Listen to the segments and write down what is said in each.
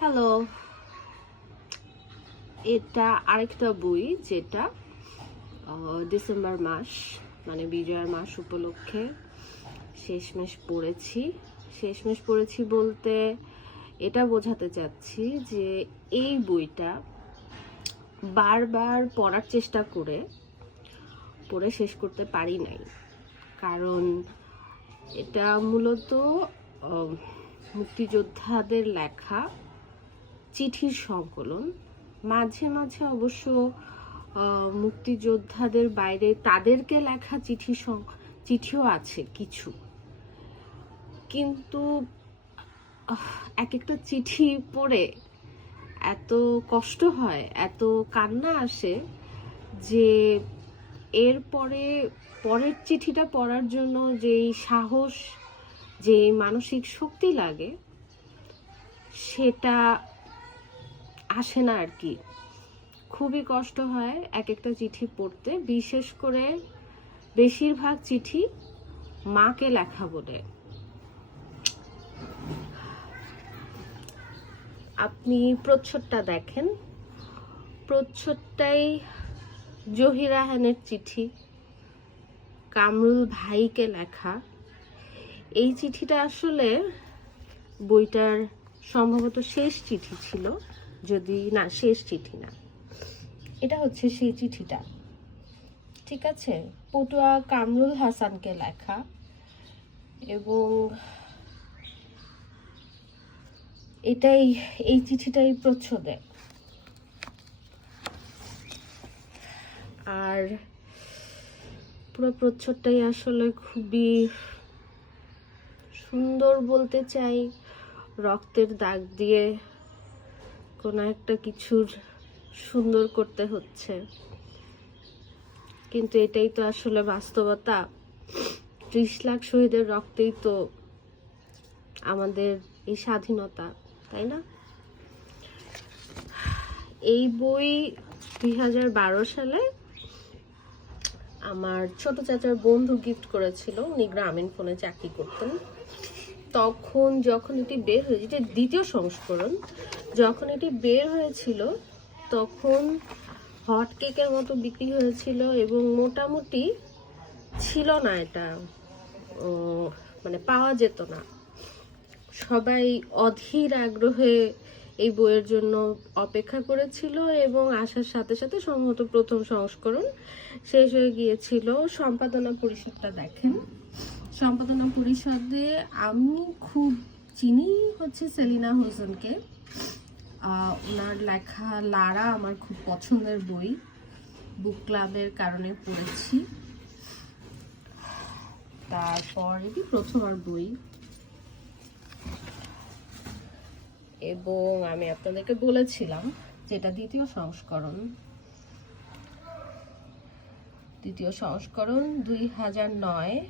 Hello এটা আরেকটা বই যেটা ডিসেম্বর মাস মানে বিজয়ের মাস উপলক্ষে শেষমেশ পড়েছি। শেষমেশ পড়েছি বলতে এটা বোঝাতে চাচ্ছি যে এই বইটা বারবার পড়ার চেষ্টা করে পড়ে শেষ করতে পারি নাই। কারণ এটা মূলত মুক্তিযোদ্ধাদের লেখা। চিঠির সংকলন। মাঝে মাঝে অবশ্য মুক্তিযোদ্ধাদের বাইরে তাদেরকে লেখা চিঠি চিঠিও আছে কিছু। কিন্তু এক একটা চিঠি পড়ে এত কষ্ট হয়, এত কান্না আসে যে এরপরে পরের চিঠিটা পড়ার জন্য যেই সাহস যে মানসিক শক্তি লাগে, সেটা আসে না আর কি। খুবই কষ্ট হয় এক একটা চিঠি পড়তে। বিশেষ করে বেশিরভাগ চিঠি মাকে লেখা বলে। আপনি প্রচ্ছদটা দেখেন। প্রচ্ছদটাই জহিরাহানের চিঠি, কামরুল ভাইকে লেখা। এই চিঠিটা আসলে বইটার সম্ভবত শেষ চিঠি ছিল। যদি না, শেষ চিঠি না। এটা হচ্ছে সেই চিঠিটা। ঠিক আছে? পটুয়া কামরুল হাসানকে লেখা এবং এটাই, এই চিঠিটাই প্রচ্ছদে। আর পুরো প্রচ্ছদটাই আসলে খুবই সুন্দর বলতে চাই, রক্তের দাগ দিয়ে কোনো একটা কিছুর সুন্দর করতে হচ্ছে। কিন্তু এটাই তো আসলে বাস্তবতা। ত্রিশ লাখ শহীদের রক্তেই তো আমাদের এই স্বাধীনতা, তাই না? এই বই দুই হাজার বারো সালে আমার ছোট চাচার বন্ধু গিফট করেছিল। উনি গ্রামীণ ফোনে চাকরি করতেন। তখন যখন এটি বের হয়েছে দ্বিতীয় সংস্করণ। যখন এটি বের হয়েছিল, তখন হট কেকের মতো বিক্রি হয়েছিল এবং মোটামুটি ছিল না এটা। মানে পাওয়া যেত না। সবাই অধীর আগ্রহে এই বইয়ের জন্য অপেক্ষা করেছিল এবং আসার সাথে সাথে সম্ভবত প্রথম সংস্করণ শেষ হয়ে গিয়েছিল। সম্পাদনা পরিষদটা দেখেন। সম্পাদনা পরিষদে আমি খুব চিনি হচ্ছে সেলিনা হোসেনকে। ওনার লেখা লারা আমার খুব পছন্দের বই। বুক ক্লাবের কারণে পড়েছি। তারপর এটি প্রথম আর বই। এবং আমি আপনাদেরকে বলেছিলাম যে এটা দ্বিতীয় সংস্করণ। দ্বিতীয় সংস্করণ দুই হাজার নয়।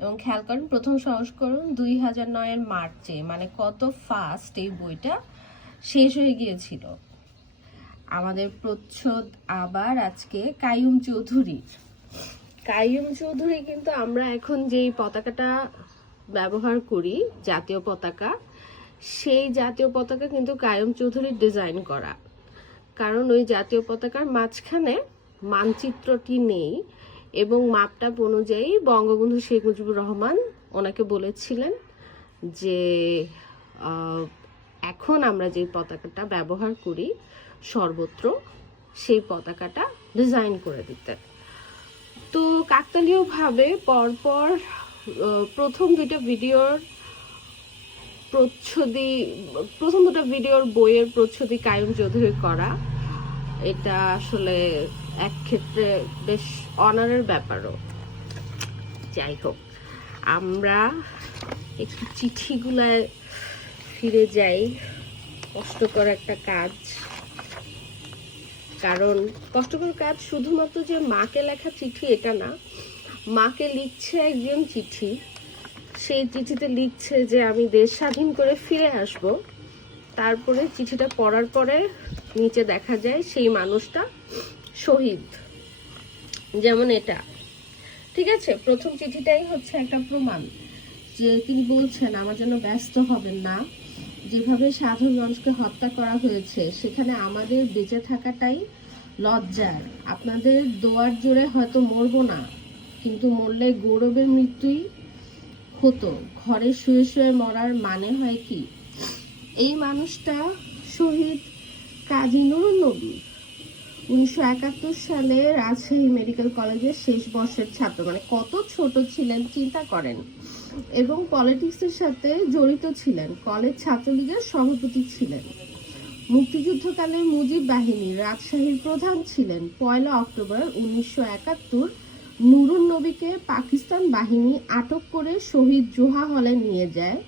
এবং খেয়াল করেন, প্রথম সংস্করণ দুই হাজার নয়ের মার্চে মানে কত ফাস্ট এই বইটা শেষ হয়ে গিয়েছিল। আমাদের প্রচ্ছদ আবার আজকে কাইয়ুম চৌধুরীর কাইয়ুম চৌধুরী কিন্তু আমরা এখন যেই পতাকাটা ব্যবহার করি, জাতীয় পতাকা, সেই জাতীয় পতাকা কিন্তু কায়ুম চৌধুরীর ডিজাইন করা। কারণ ওই জাতীয় পতাকার মাঝখানে মানচিত্রটি নেই এবং মাপটাপ অনুযায়ী বঙ্গবন্ধু শেখ মুজিবুর রহমান ওনাকে বলেছিলেন যে এখন আমরা যে পতাকাটা ব্যবহার করি, সর্বত্র সেই পতাকাটা ডিজাইন করে দিতে। তো কাকতালীয়ভাবে পরপর প্রথম দুইটা ভিডিওর প্রচ্ছদি, প্রথম দুটো ভিডিওর বইয়ের প্রচ্ছদি কায়ুম চৌধুরী করা। এটা আসলে এক ক্ষেত্রে বেশ অনারের ব্যাপারও। যাই হোক, আমরা একটু চিঠিগুলায় ফিরে যাই। কষ্টকর একটা কাজ। কারণ কষ্টকর কাজ শুধুমাত্র যে মাকে লেখা চিঠি এটা না, মাকে লিখছে একজন চিঠি। সেই চিঠিতে লিখছে যে, আমি দেশ স্বাধীন করে ফিরে আসব। তারপরে চিঠিটা পড়ার পরে নিচে দেখা যায় সেই মানুষটা শহীদ। যেমন এটা। ঠিক আছে? প্রথম চিঠিটাই হচ্ছে একটা প্রমাণ যে তিনি বলছেন, আমার জন্য ব্যস্ত হবেন না। যেভাবে সাধুগঞ্জকে হত্যা করা হয়েছে, সেখানে আমাদের বেঁচে থাকাটাই লজ্জার। আপনাদের দোয়ার জোরে হয়তো মরবো না, কিন্তু মরলে গৌরবের মৃত্যুই হতো। ঘরে শুয়ে শুয়ে মরার মানে হয় কি? এই মানুষটা শহীদ কাজী নুরুন নবী। উনিশশো একাত্তর সালে রাজশাহী মেডিকেল কলেজের শেষ বর্ষের ছাত্র। মানে কত ছোট ছিলেন, চিন্তা করেন। এবং পলিটিক্সের সাথে জড়িত ছিলেন। কলেজ ছাত্রলীগের সভাপতি ছিলেন। মুক্তিযুদ্ধকালে মুজিব বাহিনীর রাজশাহীর প্রধান ছিলেন। পয়লা অক্টোবর উনিশশো একাত্তর নুরুন নবীকে পাকিস্তান বাহিনী আটক করে শহীদ জোহা হলে নিয়ে যায়।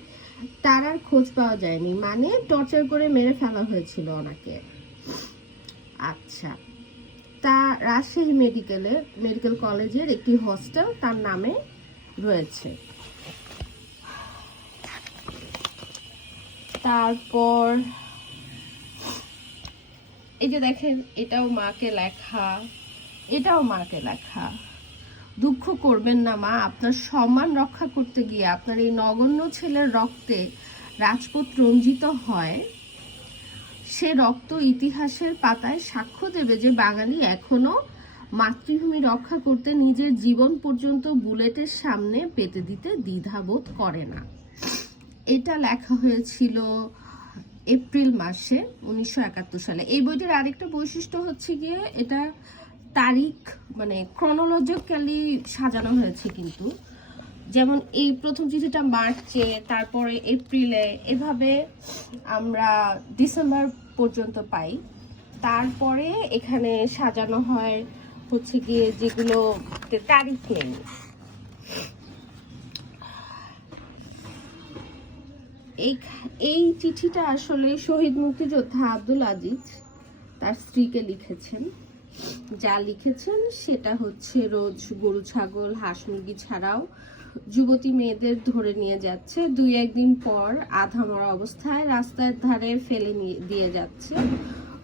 তার আর খোঁজ পাওয়া যায়নি। মানে টর্চার করে মেরে ফেলা হয়েছিল ওনাকে। আচ্ছা। তা রাজশাহী মেডিকেলে, মেডিকেল কলেজের একটি হস্টেল তার নামে রয়েছে। তারপর এই যে দেখেন, এটাও মাকে লেখা, এটাও মাকে লেখা। দুঃখ করবেন না, মা, আপনার সম্মান রক্ষা করতে গিয়ে আপনার এই নগণ্য ছেলের রক্তে রাজপুত রঞ্জিত হয়। সে রক্ত ইতিহাসের পাতায় সাক্ষ্য দেবে যে বাঙালি এখনও মাতৃভূমি রক্ষা করতে নিজের জীবন পর্যন্ত বুলেটের সামনে পেতে দিতে দ্বিধাবোধ করে না। এটা লেখা হয়েছিল এপ্রিল মাসে উনিশশো একাত্তর সালে। এই বইটির আরেকটা বৈশিষ্ট্য হচ্ছে গিয়ে এটা তারিখ মানে ক্রনোলজিক্যালি সাজানো হয়েছে কিন্তু। যেমন এই প্রথম চিঠিটা মার্চে, তারপরে এপ্রিলে, এভাবে আমরা ডিসেম্বর পর্যন্ত পাই। তারপরে এখানে সাজানো হয় হচ্ছে গিয়ে যেগুলো তারিখ নেই। এই এই চিঠিটা আসলে শহীদ মুক্তিযোদ্ধা আব্দুল আজিজ তার স্ত্রীকে লিখেছেন। যা লিখেছেন সেটা হচ্ছে, রোজ গরু, ছাগল, হাঁস মুরগি ছাড়াও যুবতী মেয়েদের ধরে নিয়ে যাচ্ছে। দুই একদিন পর আধা মরা অবস্থায় রাস্তার ধারে ফেলে নিয়ে, দিয়ে যাচ্ছে।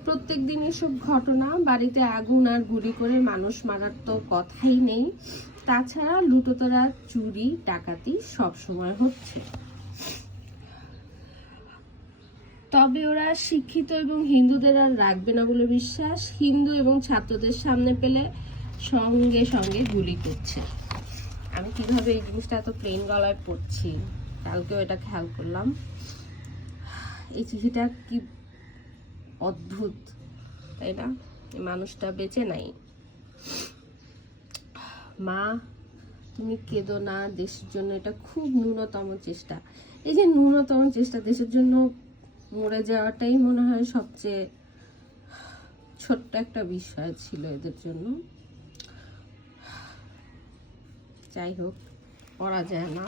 প্রত্যেক দিন এসব ঘটনা, বাড়িতে আগুন আর গুলি করে মানুষ মারার তো কথাই নেই। তাছাড়া লুটোতরা, চুরি, ডাকাতি সব সময় হচ্ছে। তবে ওরা শিক্ষিত এবং হিন্দুদের আর রাখবে না বলে বিশ্বাস। হিন্দু এবং ছাত্রদের সামনে পেলে সঙ্গে সঙ্গে গুলি করছে। আমি কীভাবে এই জিনিসটা এত প্লেন গলায় পড়ছি? কালকেও এটা খেয়াল করলাম। এই চিঠিটা কি অদ্ভুত, তাই না? মানুষটা বেঁচে নাই। মা, তুমি কেঁদো না, দেশের জন্য এটা খুব ন্যূনতম চেষ্টা। এই যে ন্যূনতম চেষ্টা দেশের জন্য মরে যাওয়াটাই মনে হয় সবচেয়ে ছোট্ট একটা বিষয় ছিল এদের জন্য। যাই হোক করা যায় না।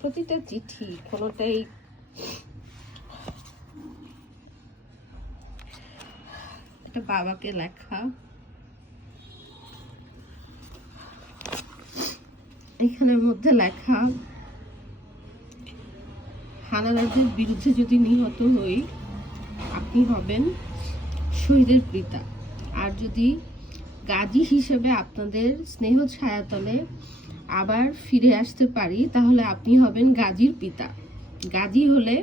প্রতিটা চিঠি কোনোটাই একটা বাবাকে লেখা। এখানের মধ্যে লেখা, হানাদারদের বিরুদ্ধে যদি নিহত হই, আপনি হবেন শহীদের পিতা। আর যদি গাজী হিসেবে আপনাদের স্নেহ ছায়াতলে আবার ফিরে আসতে পারি, তাহলে আপনি হবেন গাজীর পিতা। গাজী হলে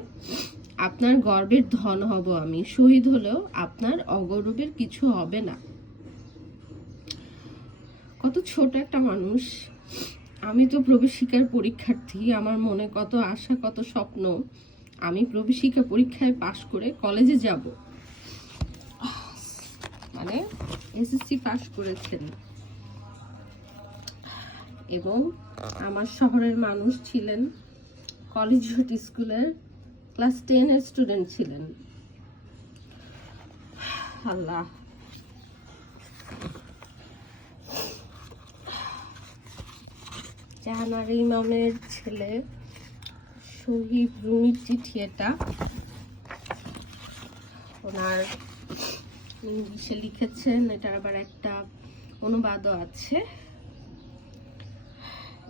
আপনার গর্বের ধন হব আমি, শহীদ হলেও আপনার অগৌরবের কিছু হবে না। কত ছোট একটা মানুষ। আমি তো প্রবেশিকার পরীক্ষার্থী, আমার মনে কত আশা, কত স্বপ্ন, আমি প্রবেশিকা পরীক্ষায় পাশ করে কলেজে যাব। মানে এসএসসি পাশ করেছেন। এবং আমার শহরের মানুষ ছিলেন, কলেজ স্কুলের ক্লাস টেনের স্টুডেন্ট ছিলেন। আল্লাহ। জাহানার ইমামের ছেলে শহীদ রুমির চিঠি এটা। ওনার ইংলিশে লিখেছেন, এটার আবার একটা অনুবাদও আছে।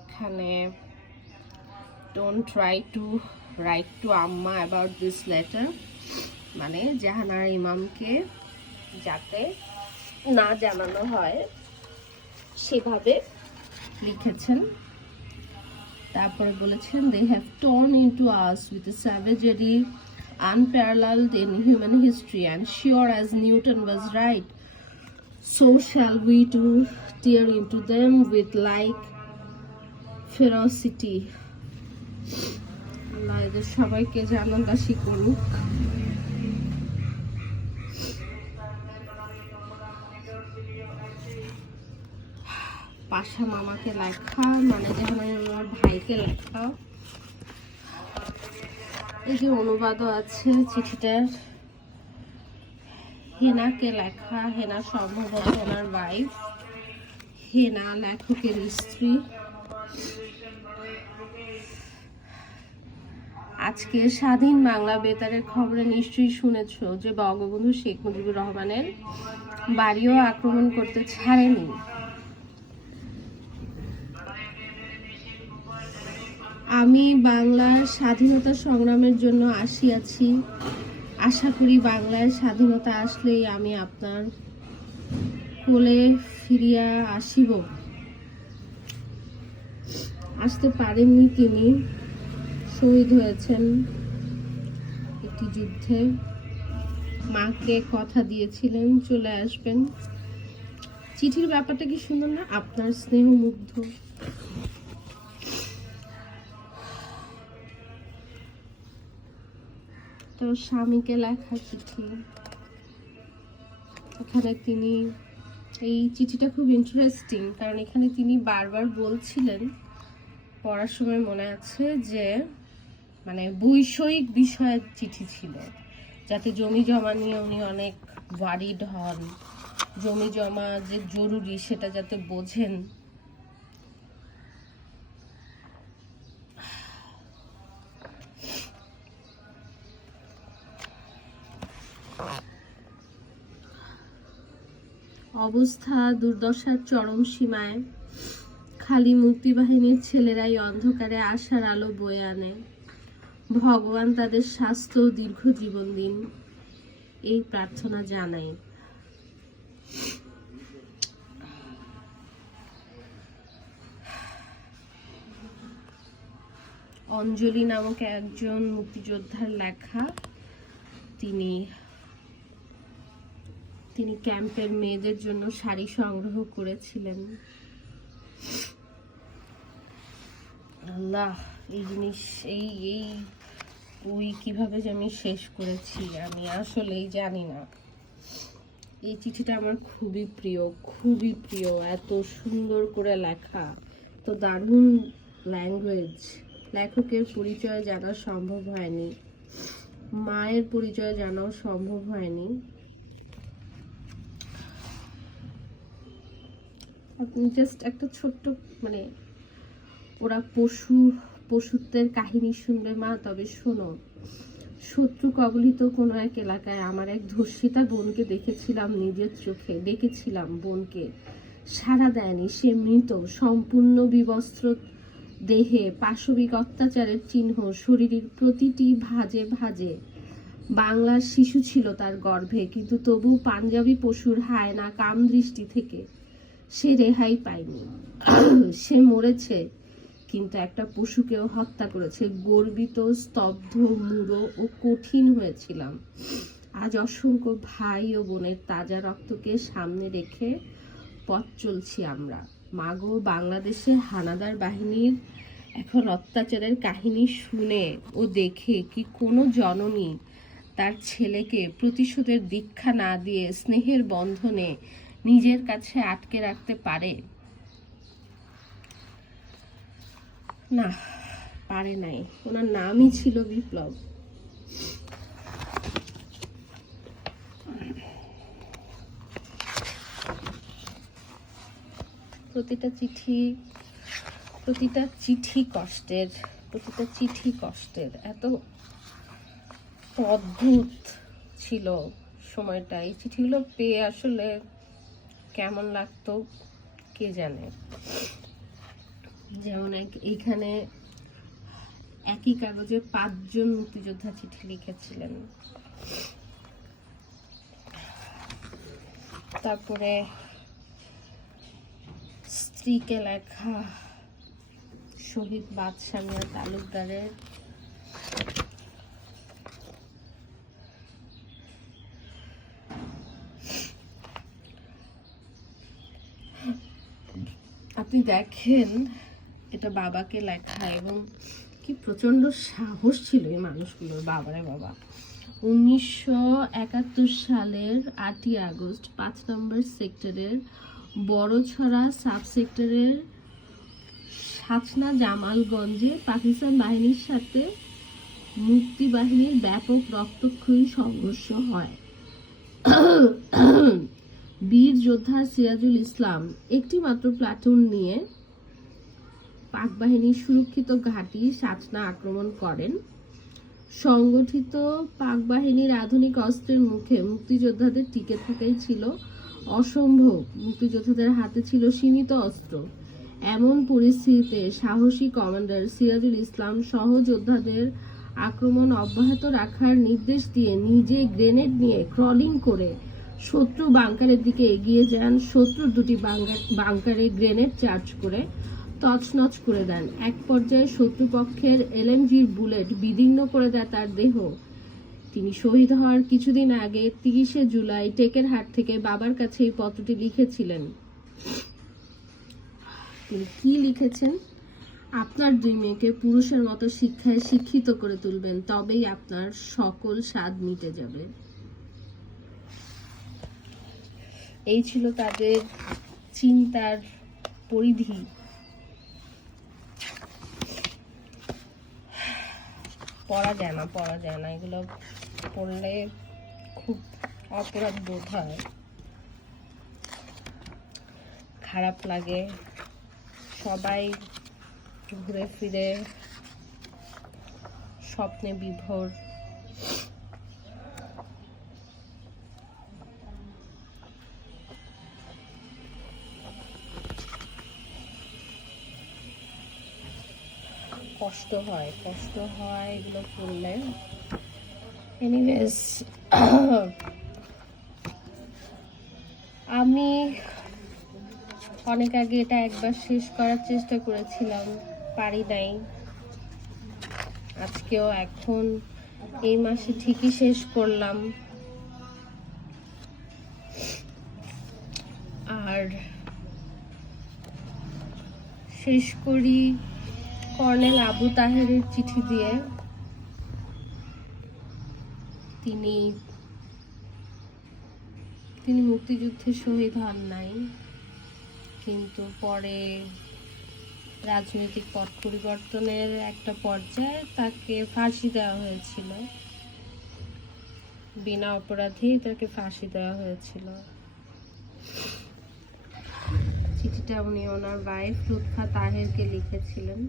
এখানে don't try to write to Amma about this letter মানে জাহানার ইমামকে যাতে না জানানো হয়, সেভাবে লিখেছেন। করে বলেছেন they have torn into us with a savagery unparalleled in human history and sure as Newton was right so shall we too tear into them with like ferocity Allah এদের সবাইকে জানান্দাসী করুক পাশা মামাকে লেখা মানে যেখানে আমার ভাইকে লেখা এই যে অনুবাদও আছে চিঠিটার হেনাকে লেখা, হেনা সম্ভবত ওনার ওয়াইফ হেনা লেখকের স্ত্রী। আজকে স্বাধীন বাংলা বেতারের খবরে নিশ্চয়ই শুনেছ যে বঙ্গবন্ধু শেখ মুজিবুর রহমানের বাড়িও আক্রমণ করতে ছাড়েনি। আমি বাংলার স্বাধীনতা সংগ্রামের জন্য আসিয়াছি। আশা করি বাংলায় স্বাধীনতা আসলেই আমি আপনার কোলে ফিরিয়া আসিব। আসতে পারেননি তিনি, শহীদ হয়েছেন একটি যুদ্ধে। মাকে কথা দিয়েছিলেন, চলে আসবেন। চিঠির ব্যাপারটা কি সুন্দর না? আপনার স্নেহ মুগ্ধ তো স্বামীকে লেখা চিঠি। এখানে তিনি এই চিঠিটা খুব ইন্টারেস্টিং কারণ এখানে তিনি বারবার বলছিলেন, পড়ার সময় মনে আছে যে মানে বৈষয়িক বিষয়ের চিঠি ছিল, যাতে জমি জমা নিয়ে উনি অনেক ওয়ারিড হন। জমি জমা যে জরুরি সেটা যাতে বোঝেন। অবস্থা দুর্দশার চরম সীমায়। খালি মুক্তিবাহিনীর ছেলেরাই অন্ধকারে আশার আলো বয়ে আনে। ভগবান তাদের স্বাস্থ্য দীর্ঘ জীবন দিন, এই প্রার্থনা জানাই। অঞ্জলি নামক একজন মুক্তিযোদ্ধার লেখা তিনি তিনি ক্যাম্পের মেয়েদের জন্য শাড়ি সংগ্রহ করেছিলেন। আল্লাহ, এই জিনিস, এই এই বই কীভাবে যে আমি শেষ করেছি, আমি আসলেই জানি না। এই চিঠিটা আমার খুবই প্রিয় খুবই প্রিয়, এত সুন্দর করে লেখা। তো দারুণ ল্যাঙ্গুয়েজ লেখকের পরিচয় জানা সম্ভব হয়নি, মায়ের পরিচয় জানাও সম্ভব হয়নি। জাস্ট একটা ছোট্ট মানে ওরা পশু, পশুত্বের কাহিনী শুনবে মা, তবে শোনো। শত্রু কবলিত কোনো এক এলাকায় আমার এক ধর্ষিতা বোনকে দেখেছিলাম নিজের চোখে, দেখেছিলাম বোনকে। সাড়া দেয়নি, সে মৃত, সম্পূর্ণ বিবস্ত্র দেহে পাশবিক অত্যাচারের চিহ্ন শরীরের প্রতিটি ভাজে ভাজে। বাংলার শিশু ছিল তার গর্ভে, কিন্তু তবু পাঞ্জাবি পশুর হায় না কাম দৃষ্টি থেকে। সে রেহাই পায়নি। সে মরেছে, কিন্তু একটা পশুকেও হত্যা করেছে। গর্বিত, স্তব্ধ, মূঢ় ও কঠিন হয়েছিলাম। আজ অসংখ্য ভাই ও বোনের তাজা রক্তকে সামনে রেখে পথ চলছি আমরা। মাগো, বাংলাদেশে হানাদার বাহিনীর এখন অত্যাচারের কাহিনী শুনে ও দেখে কি কোনো জননী তার ছেলেকে প্রতিশোধের দীক্ষা না দিয়ে স্নেহের বন্ধনে নিজের কাছে আটকে রাখতে পারে? না, পারে নাই। ওনার নামই ছিল বিপ্লব। প্রতিটা চিঠি প্রতিটা চিঠি কষ্টের, প্রতিটা চিঠি কষ্টের। এত অদ্ভুত ছিল সময়টা। এই চিঠিগুলো পেয়ে আসলে কেমন লাগতো, কে জানে? যেমন এইখানে একই কাগজে পাঁচজন মুক্তিযোদ্ধা চিঠি লিখেছিলেন। তারপরে স্ত্রীকে লেখা শহীদ বাদশাহ মিয়া তালুকদারের আপনি দেখেন, এটা বাবাকে লেখা এবং কি প্রচণ্ড সাহস ছিল এই মানুষগুলোর, বাবারে বাবা। উনিশশো একাত্তর সালের আটই আগস্ট, পাঁচ নম্বর সেক্টরের বড়ছড়া সাব সেক্টরের সাচনা জামালগঞ্জে পাকিস্তান বাহিনীর সাথে মুক্তি বাহিনীর ব্যাপক রক্তক্ষয়ী সংঘর্ষ হয়। বীর যোদ্ধা সিরাজুল ইসলাম একটি মাত্র প্লাটুন নিয়ে পাক বাহিনীর সুরক্ষিত ঘাঁটি সাচনা আক্রমণ করেন। সংগঠিত পাক বাহিনীর আধুনিক অস্ত্রের মুখে মুক্তিযোদ্ধাদের টিকে থাকাই ছিল অসম্ভব। মুক্তিযোদ্ধাদের হাতে ছিল সীমিত অস্ত্র। এমন পরিস্থিতিতে সাহসী কমান্ডার সিরাজুল ইসলাম সহ যোদ্ধাদের আক্রমণ অব্যাহত রাখার নির্দেশ দিয়ে নিজে গ্রেনেড নিয়ে ক্রলিং করে শত্রু বাংকারের দিকে এগিয়ে যান। শত্রুর দুটি বাংকারে গ্রেনেড চার্জ করে তছনছ করে দেন। এক পর্যায়ে শত্রুপক্ষের এলএমজির বুলেট বিদীর্ণ করে দেয় তার দেহ। তিনি শহীদ হওয়ার কিছুদিন আগে তিরিশে জুলাই টেকের হাট থেকে বাবার কাছে এই পত্রটি লিখেছিলেন। তিনি কি লিখেছেন? আপনার দুই মেয়েকে পুরুষের মতো শিক্ষায় শিক্ষিত করে তুলবেন, তবেই আপনার সকল স্বাদ মিটে যাবে। এই ছিল তাদের চিন্তার পরিধি। পড়া যায় না, পড়া যায় না। এগুলো পড়লে খুব অপরাধ বোধ হয়। খারাপ লাগে। সবাই ঘুরে ফিরে স্বপ্নে বিভোর কষ্ট হয় কষ্ট হয় এগুলো করলে। এনিওয়েজ আমি অনেক আগে এটা একবার শেষ করার চেষ্টা করেছিলাম, পারি নাই। আজকেও এখন এই মাসে ঠিকই শেষ করলাম। আর শেষ করি কর্নেল আবু তাহেরের চিঠি দিয়ে তিনি তিনি মুক্তিযুদ্ধে শহীদ হন নাই, কিন্তু পরে রাজনৈতিক পট পরিবর্তনের একটা পর্যায়ে তাকে ফাঁসি দেওয়া হয়েছিল। বিনা অপরাধেই তাকে ফাঁসি দেওয়া হয়েছিল। চিঠিটা উনি ওনার ওয়াইফ লুৎফা তাহেরকে লিখেছিলেন।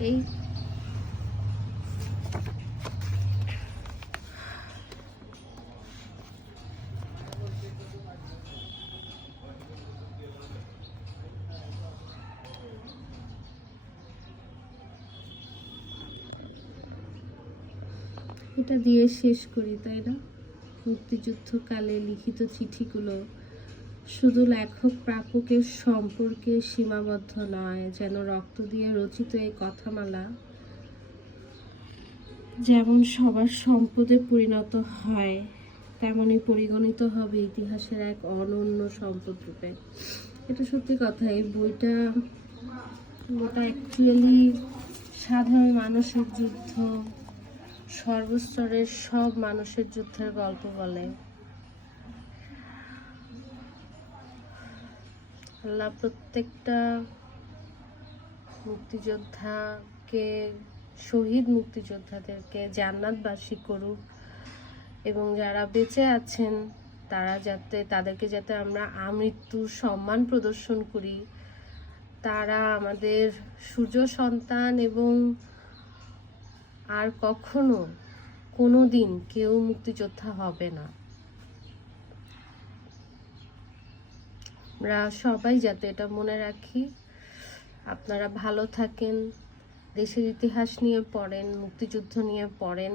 এই। এটা দিয়ে শেষ করি তাই না? মুক্তিযুদ্ধকালে লিখিত চিঠিগুলো শুধু লেখক প্রাপকের সম্পর্কে সীমাবদ্ধ নয়, যেন রক্ত দিয়ে রচিত এই কথামালা যেমন সবার সম্পদে পরিণত হয় তেমনই পরিগণিত হবে ইতিহাসের এক অনন্য সম্পদ রূপে। এটা সত্যি কথা, এই বইটা বইটা অ্যাকচুয়ালি সাধারণ মানুষের যুদ্ধ, সর্বস্তরের সব মানুষের যুদ্ধের গল্প বলে। আল্লাহ প্রত্যেকটা মুক্তিযোদ্ধাকে, শহীদ মুক্তিযোদ্ধাদেরকে জান্নাতবাসী করুক এবং যারা বেঁচে আছেন, তারা যাতে, তাদেরকে যাতে আমরা আমৃত্যু সম্মান প্রদর্শন করি। তারা আমাদের সূর্য সন্তান এবং আর কখনো কোনো দিন কেউ মুক্তিযোদ্ধা হবে না। আমরা সবাই যাতে এটা মনে রাখি। আপনারা ভালো থাকেন, দেশের ইতিহাস নিয়ে পড়েন, মুক্তিযুদ্ধ নিয়ে পড়েন।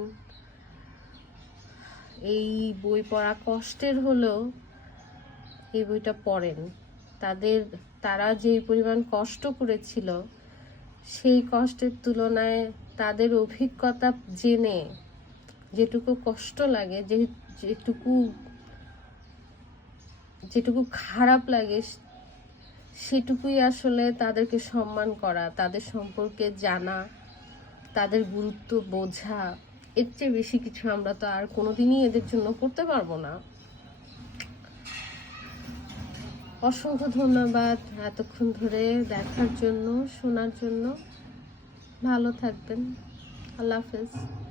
এই বই পড়া কষ্টের হলেও এই বইটা পড়েন। তাদের, তারা যেই পরিমাণ কষ্ট করেছিল, সেই কষ্টের তুলনায় তাদের অভিজ্ঞতা জেনে যেটুকু কষ্ট লাগে, যে, যেটুকু যেটুকু খারাপ লাগে, সেটুকুই আসলে তাদেরকে সম্মান করা, তাদের সম্পর্কে জানা, তাদের গুরুত্ব বোঝা। এর চেয়ে বেশি কিছু আমরা তো আর কোনোদিনই এদের জন্য করতে পারব না। অসংখ্য ধন্যবাদ এতক্ষণ ধরে দেখার জন্য, শোনার জন্য। ভালো থাকবেন। আল্লাহ হাফেজ।